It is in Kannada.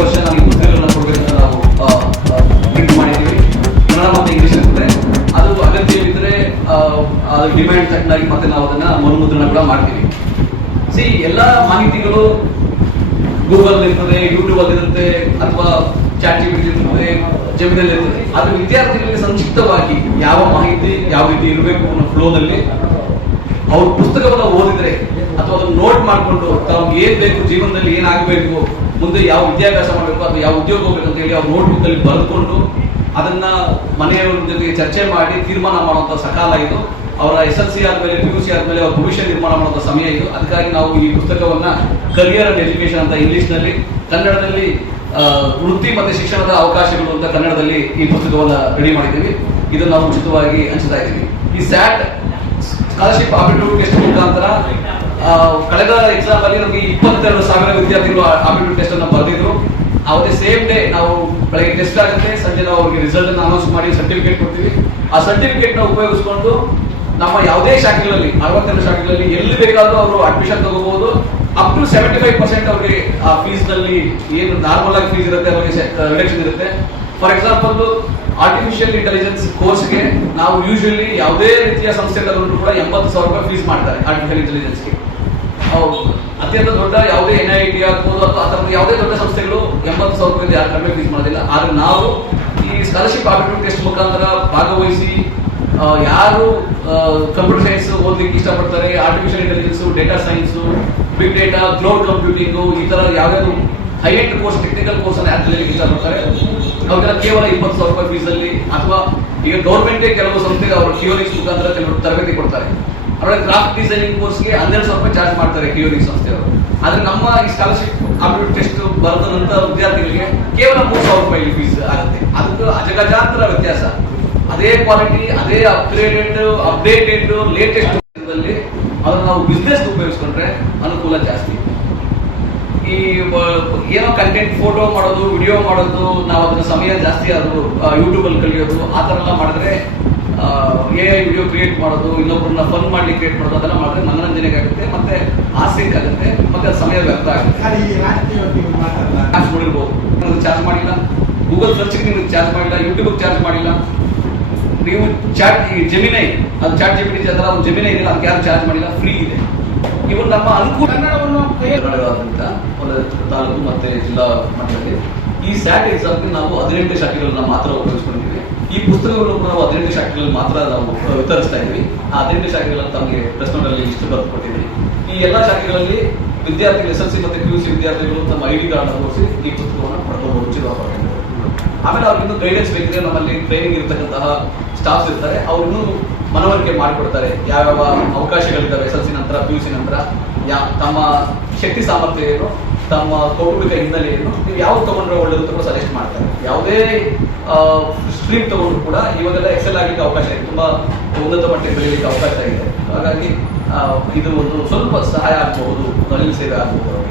ವರ್ಷ ನಾವು ಈ ಪುಸ್ತಕಗಳನ್ನ ಕೊಡಬೇಕಂತ ನಾವು ಪ್ರಿಂಟ್ ಮಾಡಿದ್ದೀವಿ. ಕನ್ನಡ ಮತ್ತು ಇಂಗ್ಲಿಷ್ ಇರ್ತದೆ. ಅದು ಅಗತ್ಯವಿದ್ದರೆ ಅದು ಡಿಮ್ಯಾಂಡ್ ತಕ್ಕನಾಗಿ ಮತ್ತೆ ನಾವು ಅದನ್ನ ಮರುಮುದ್ರಣ ಕೂಡ ಮಾಡ್ತೀವಿ. ಎಲ್ಲ ಮಾಹಿತಿಗಳು ಗೂಗಲ್ ಇರ್ತದೆ, ಯೂಟ್ಯೂಬ್ ಅಲ್ಲಿ ಇರುತ್ತೆ, ಅಥವಾ ಚಾಟ್ ಜಿಪಿಟಿ ಇರ್ತದೆ, ಜಮಿನಲ್ಲಿ ಇರ್ತದೆ. ಆದ್ರೆ ವಿದ್ಯಾರ್ಥಿಗಳಿಗೆ ಸಂಕ್ಷಿಪ್ತವಾಗಿ ಯಾವ ಮಾಹಿತಿ ಯಾವ ರೀತಿ ಇರಬೇಕು ಅನ್ನೋ ಫ್ಲೋದಲ್ಲಿ ಅವ್ರ ಪುಸ್ತಕವನ್ನು ಓದಿದ್ರೆ ಅಥವಾ ಅದನ್ನು ನೋಟ್ ಮಾಡಿಕೊಂಡು ತಮ್ಗೆ ಏನ್ ಬೇಕು, ಜೀವನದಲ್ಲಿ ಏನಾಗಬೇಕು, ಮುಂದೆ ಯಾವ ವಿದ್ಯಾಭ್ಯಾಸ ಮಾಡಬೇಕು ಅಥವಾ ಯಾವ ಉದ್ಯೋಗ ಹೋಗ್ಬೇಕು ಅಂತ ಹೇಳಿ ಅವ್ರ ನೋಟ್ಬುಕ್ ಅಲ್ಲಿ ಬರೆದುಕೊಂಡು ಅದನ್ನ ಮನೆಯವರ ಜೊತೆಗೆ ಚರ್ಚೆ ಮಾಡಿ ತೀರ್ಮಾನ ಮಾಡುವಂತ ಸಕಾಲ ಇದು. ಅವರ SLC ಆದ್ಮೇಲೆ PUC ಆದ್ಮೇಲೆ ಅವರ ಭವಿಷ್ಯ ನಿರ್ಮಾಣ ಮಾಡುವಂತ ಸಮಯ ಇದು. ಅದಕ್ಕಾಗಿ ನಾವು ಈ ಪುಸ್ತಕವನ್ನ ಕರಿಯರ್ ಅಂಡ್ ಎಜುಕೇಶನ್ ಅಂತ ಇಂಗ್ಲಿಷ್ ನಲ್ಲಿ, ಕನ್ನಡದಲ್ಲಿ ವೃತ್ತಿ ಮತ್ತೆ ಶಿಕ್ಷಣದ ಅವಕಾಶಗಳು ಅಂತ ಕನ್ನಡದಲ್ಲಿ ಈ ಪುಸ್ತಕವನ್ನ ರೆಡಿ ಮಾಡಿದ್ದೀವಿ. ಇದನ್ನು ನಾವು ಉಚಿತವಾಗಿ ಹಂಚ್ತಾ ಇದ್ದೀವಿ. ಈ SAT ಸ್ಕಾಲರ್ಶಿಪ್ ಆಪ್ಟಿಟ್ಯೂಡ್ ಟೆಸ್ಟ್ ಮುಖಾಂತರ ಕಳೆದ ಎಕ್ಸಾಮ್ ಅಲ್ಲಿ ನಮಗೆ 22,000 ವಿದ್ಯಾರ್ಥಿಗಳು ಆಪ್ಟಿಟ್ಯೂಡ್ ಟೆಸ್ಟ್ ಅನ್ನು ಬರೆದಿದ್ರು. ಅವತ್ತೇ ಸೇಮ್ ಡೇ ನಾವು ಬೆಳಗ್ಗೆ ಟೆಸ್ಟ್ ಆಗುತ್ತೆ, ಸಂಜೆ ನಾವು ಅವ್ರಿಗೆ ರಿಸಲ್ಟ್ ಅನ್ನು ಅನೌನ್ಸ್ ಮಾಡಿ ಸರ್ಟಿಫಿಕೇಟ್ ಕೊಡ್ತೀವಿ. ಆ ಸರ್ಟಿಫಿಕೇಟ್ ನ ಉಪಯೋಗಿಸಿಕೊಂಡು ನಮ್ಮ ಯಾವುದೇ ಶಾಖೆಗಳಲ್ಲಿ 62 ಶಾಖೆಗಳಲ್ಲಿ ಎಲ್ಲಿ ಬೇಕಾದ್ರೂ ಅವರು ಅಡ್ಮಿಷನ್ ತಗೋಬಹುದು. ಅಪ್ ಟು 75% ಅವರಿಗೆ ಆ ಫೀಸ್ ನಲ್ಲಿ ಏನು ನಾರ್ಮಲ್ ಆಗಿ ಫೀಸ್ ಇರುತ್ತೆ ಅವರಿಗೆ ರಿಡಕ್ಷನ್ ಇರುತ್ತೆ. ಫಾರ್ ಎಕ್ಸಾಂಪಲ್ ಆರ್ಟಿಫಿಷಿಯಲ್ ಇಂಟೆಲಿಜೆನ್ಸ್ ಕೋರ್ಸ್ಗೆ ನಾವು ಯೂಶಲಿ ಯಾವುದೇ ರೀತಿಯ ಸಂಸ್ಥೆಗಳಲ್ಲೂ ಕೂಡ 80,000 ರೂಪಾಯಿ ಫೀಸ್ ಮಾಡ್ತಾರೆ. ಆರ್ಟಿಫಿಷಿಯಲ್ ಇಂಟೆಲಿಜೆನ್ಸ್ಗೆ ಅತ್ಯಂತ ದೊಡ್ಡ ಯಾವುದೇ NIT ಆಗ್ಬೋದು ಅಥವಾ ಅಥವಾ ಯಾವುದೇ ದೊಡ್ಡ ಸಂಸ್ಥೆಗಳು 80,000 ರೂಪಾಯಿ ಯಾರು ಕಡಿಮೆ ಫೀಸ್ ಮಾಡೋದಿಲ್ಲ. ಆದ್ರೆ ನಾವು ಈ ಸ್ಕಾಲರ್ಶಿಪ್ ಆಪ್ಟಿಟ್ಯೂಡ್ ಟೆಸ್ಟ್ ಮುಖಾಂತರ ಭಾಗವಹಿಸಿ ಯಾರು ಕಂಪ್ಯೂಟರ್ ಸೈನ್ಸ್ ಓದಲಿಕ್ಕೆ ಇಷ್ಟಪಡ್ತಾರೆ, artificial intelligence, data science, big data, cloud computing, ಈ ತರ ಯಾವ್ಯಾವುದು high end course, technical course ಅನ್ನು ಯಾರು ಇಷ್ಟಪಡ್ತಾರೆ ಅವ್ರಿಗೆಲ್ಲ ಕೇವಲ 20,000 ರೂಪಾಯಿ ಫೀಸ್ ಅಲ್ಲಿ, ಅಥವಾ ಈಗ ಗೌರ್ಮೆಂಟ್ ಕೆಲವು ಸಂಸ್ಥೆ ಅವರು ಕ್ಯೂರಿಕ್ಸ್ ಮುಖಾಂತರ ಕೆಲವರು ತರಬೇತಿ ಕೊಡ್ತಾರೆ. ಅವರ ಕ್ರಾಫ್ಟ್ ಡಿಸೈನಿಂಗ್ ಕೋರ್ಸ್ಗೆ 12,000 ರೂಪಾಯಿ ಚಾರ್ಜ್ ಮಾಡ್ತಾರೆ ಕ್ಯೂರಿಕ್ಸ್ ಸಂಸ್ಥೆಯವರು. ಆದ್ರೆ ನಮ್ಮ ಈ ಸ್ಕಾಲರ್ಶಿಪ್ ಆಪ್ಟಿಟ್ಯೂಡ್ ಟೆಸ್ಟ್ ಬರೆದ ನಂತರ ವಿದ್ಯಾರ್ಥಿಗಳಿಗೆ ಕೇವಲ 3,000 ರೂಪಾಯಿ ಫೀಸ್ ಆಗುತ್ತೆ. ಅದಕ್ಕೆ ಅಜಗಜಾಂತರ ವ್ಯತ್ಯಾಸ. ಅದೇ ಕ್ವಾಲಿಟಿ, ಅದೇ ಅಪ್ಡೇಟೆಡ್ ಲೇಟೆಸ್ಟ್ ಅದನ್ನು ನಾವು ಬಿಸ್ನೆಸ್ ಉಪಯೋಗಿಸ್ಕೊಂಡ್ರೆ ಅನುಕೂಲ ಜಾಸ್ತಿ. ಈ ಏನೋ ಕಂಟೆಂಟ್ ಫೋಟೋ ಮಾಡೋದು, ವಿಡಿಯೋ ಮಾಡೋದು, ನಾವು ಅದನ್ನ ಸಮಯ ಜಾಸ್ತಿ ಆದ್ರು ಯೂಟ್ಯೂಬ್ ಅಲ್ಲಿ ಕಲಿಯೋದು, ಆ ತರ ಎಲ್ಲ ಮಾಡಿದ್ರೆ AI ವಿಡಿಯೋ ಕ್ರಿಯೇಟ್ ಮಾಡೋದು, ಇನ್ನೊಬ್ಬರನ್ನ ಫನ್ ಮಾಡಿ ಕ್ರಿಯೇಟ್ ಮಾಡೋದು, ಅದೆಲ್ಲ ಮಾಡಿದ್ರೆ ಮನೋರಂಜನೆಗೆ ಆಗುತ್ತೆ, ಮತ್ತೆ ಆಸಕ್ತಿ ಆಗುತ್ತೆ, ಮತ್ತೆ ಸಮಯ ವ್ಯರ್ಥ ಆಗುತ್ತೆ. ಚಾರ್ಜ್ ಮಾಡಿಲ್ಲ, ಗೂಗಲ್ ಸರ್ಚ್ಗೆ ನೀವು ಚಾರ್ಜ್ ಮಾಡಿಲ್ಲ, ಯೂಟ್ಯೂಬ್ ಚಾರ್ಜ್ ಮಾಡಿಲ್ಲ. ನೀವು ಚಾಟ್ ಜೆಮಿನೈ, ಅದು ಚಾಟ್ ಜಿಪಿಟಿ ಅದರ ಒಂದು ಜೆಮಿನೈ ಇದೆ, ಅದಕ್ಕೆ ಯಾರು ಚಾರ್ಜ್ ಮಾಡಿಲ್ಲ, ಫ್ರೀ ಇದೆ. ಇವರು ನಮ್ಮ ಅನುಕೂಲ ಕನ್ನಡವಾದಂತ ತಾಲೂಕು ಮತ್ತೆ ಜಿಲ್ಲಾ ಮಟ್ಟದಲ್ಲಿ ಈ SAT ಎಕ್ಸಾಮ್ಗೆ ನಾವು 18 ಶಾಖೆಗಳನ್ನ ಮಾತ್ರ ಉಪಯೋಗಿಸ್ಕೊಂಡಿದ್ದೀವಿ. ಈ ಪುಸ್ತಕಗಳನ್ನು ನಾವು 18 ಶಾಖೆಗಳಲ್ಲಿ ಮಾತ್ರ ನಾವು ವಿತರಿಸ್ತಾ ಇದ್ದೀವಿ. ಆ 18 ಶಾಖೆಗಳನ್ನು ತಮಗೆ ಪ್ರೆಸ್ ನೋಟ್ ಅಲ್ಲಿ ಲಿಸ್ಟ್ ಬರೆದು ಕೊಟ್ಟಿದ್ದೀವಿ. ಈ ಎಲ್ಲಾ ಶಾಖೆಗಳಲ್ಲಿ ವಿದ್ಯಾರ್ಥಿಗಳು SLC ಮತ್ತೆ PUC ವಿದ್ಯಾರ್ಥಿಗಳು ತಮ್ಮ ID ಕಾರ್ಡ್ ತೋರಿಸಿ ಈ ಪುಸ್ತಕವನ್ನು ಪಡ್ಕೋಬಹುದು ಉಚಿತವಾಗಿ. ಆಮೇಲೆ ಅವ್ರಿಗಿನ್ನೂ ಗೈಡೆನ್ಸ್ ಬೇಕಿದ್ರೆ ನಮ್ಮಲ್ಲಿ ಟ್ರೈನಿಂಗ್ ಇರತಕ್ಕಂತಹ ಸ್ಟಾಫ್ಸ್ ಇರ್ತಾರೆ, ಅವ್ರಿನ್ನೂ ಮನವರಿಕೆ ಮಾಡಿಕೊಡ್ತಾರೆ. ಯಾವ್ಯಾವ ಅವಕಾಶಗಳಿದ್ದಾವೆ SLC ನಂತರ, PUC ನಂತರ, ತಮ್ಮ ಶಕ್ತಿ ಸಾಮರ್ಥ್ಯ ಏನು, ತಮ್ಮ ಕೌಟುಂಬಿಕ ಹಿನ್ನೆಲೆ ಏನು, ನೀವು ಯಾವ್ದು ತಗೊಂಡ್ರೆ ಒಳ್ಳೇದು ಅಂತ ಸಜೆಸ್ಟ್ ಮಾಡ್ತಾರೆ. ಯಾವುದೇ ಸ್ಟ್ರೀಮ್ ತಗೊಂಡ್ರು ಕೂಡ ಇವಾಗೆಲ್ಲ ಎಕ್ಸೆಲ್ ಆಗ್ಲಿಕ್ಕೆ ಅವಕಾಶ ಇದೆ, ತುಂಬಾ ಉನ್ನತ ಮಟ್ಟಕ್ಕೆ ಬೆಳೀಲಿಕ್ಕೆ ಅವಕಾಶ ಇದೆ. ಹಾಗಾಗಿ ಇದು ಒಂದು ಸ್ವಲ್ಪ ಸಹಾಯ ಆಗಬಹುದು, ಸೇವೆ ಆಗಬಹುದು.